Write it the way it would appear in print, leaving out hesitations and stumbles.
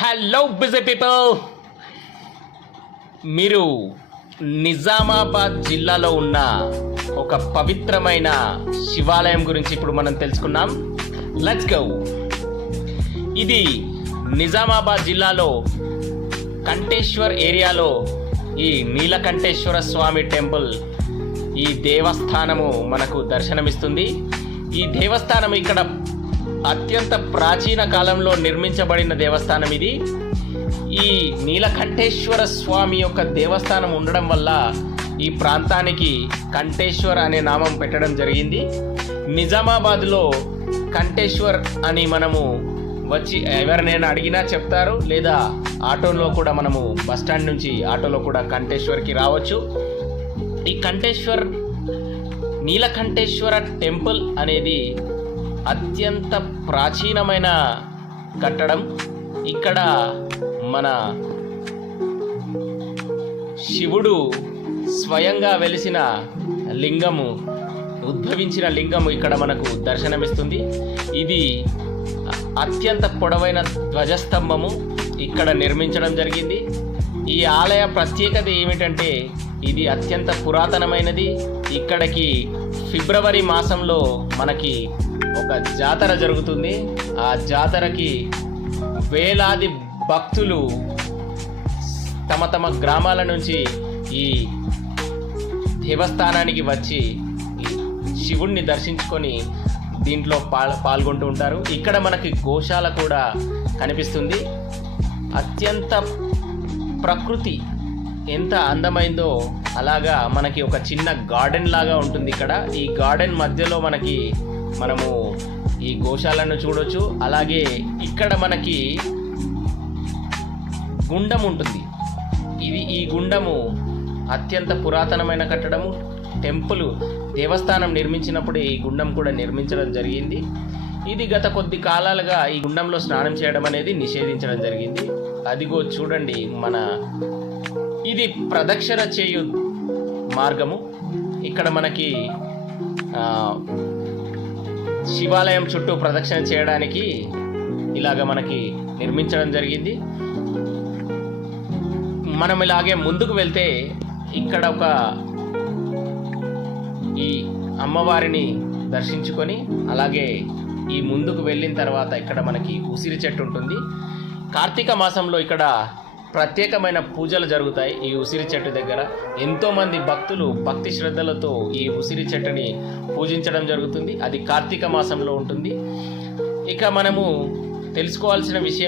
Hello busy people, మీరు నిజామాబాద్ జిల్లాలో ఉన్న ఒక పవిత్రమైన శివాలయం గురించి ఇప్పుడు మనం తెలుసుకున్నాం. Let's go. ఇది నిజామాబాద్ జిల్లాలో కంటేశ్వర్ ఏరియాలో ఈ నీలకంఠేశ్వర స్వామి టెంపుల్, ఈ దేవస్థానము మనకు దర్శనమిస్తుంది. ఈ దేవస్థానం ఇక్కడ అత్యంత ప్రాచీన కాలంలో నిర్మించబడిన దేవస్థానం ఇది. ఈ నీలకంఠేశ్వర స్వామి యొక్క దేవస్థానం ఉండడం వల్ల ఈ ప్రాంతానికి కంఠేశ్వర్ అనే నామం పెట్టడం జరిగింది. నిజామాబాద్లో కంఠేశ్వర్ అని మనము వచ్చి ఎవరినైనా అడిగినా చెప్తారు, లేదా ఆటోలో కూడా మనము బస్టాండ్ నుంచి ఆటోలో కూడా కంఠేశ్వర్కి రావచ్చు. ఈ నీలకంఠేశ్వర టెంపుల్ అనేది అత్యంత ప్రాచీనమైన కట్టడం. ఇక్కడ మన శివుడు స్వయంగా వెలిసిన లింగము, ఉద్భవించిన లింగము ఇక్కడ మనకు దర్శనమిస్తుంది. ఇది అత్యంత పొడవైన ధ్వజస్తంభము ఇక్కడ నిర్మించడం జరిగింది. ఈ ఆలయ ప్రత్యేకత ఏమిటంటే ఇది అత్యంత పురాతనమైనది. ఇక్కడికి ఫిబ్రవరి మాసంలో మనకి ఒక జాతర జరుగుతుంది. ఆ జాతరకి వేలాది భక్తులు తమ తమ గ్రామాల నుంచి ఈ దేవస్థానానికి వచ్చి శివుణ్ణి దర్శించుకొని దీంట్లో పాల్గొంటూ ఉంటారు. ఇక్కడ మనకి గోశాల కూడా కనిపిస్తుంది. అత్యంత ప్రకృతి ఎంత అందమైందో అలాగా మనకి ఒక చిన్న గార్డెన్ లాగా ఉంటుంది ఇక్కడ. ఈ గార్డెన్ మధ్యలో మనము ఈ గోశాలను చూడొచ్చు. అలాగే ఇక్కడ మనకి గుండం ఉంటుంది. ఈ గుండము అత్యంత పురాతనమైన కట్టడము. దేవస్థానం నిర్మించినప్పుడు ఈ గుండం కూడా నిర్మించడం జరిగింది. ఇది గత కొద్ది కాలాలుగా ఈ గుండంలో స్నానం చేయడం అనేది నిషేధించడం జరిగింది. అదిగో చూడండి, ఇది ప్రదక్షిణ చేయు మార్గము. ఇక్కడ మనకి శివాలయం చుట్టూ ప్రదక్షిణ చేయడానికి ఇలాగ మనకి నిర్మించడం జరిగింది. మనం ఇలాగే ముందుకు వెళ్తే ఇక్కడ ఈ అమ్మవారిని దర్శించుకొని అలాగే ఈ ముందుకు వెళ్ళిన తర్వాత ఇక్కడ మనకి ఉసిరి చెట్టు ఉంటుంది. కార్తీక మాసంలో ఇక్కడ ప్రత్యేకమైన పూజలు జరుగుతాయి. ఈ ఉసిరి చెట్టు దగ్గర ఎంతోమంది భక్తులు భక్తి శ్రద్ధలతో ఈ ఉసిరి చెట్టుని పూజించడం జరుగుతుంది. అది కార్తీక మాసంలో ఉంటుంది. ఇక మనము తెలుసుకోవాల్సిన విషయం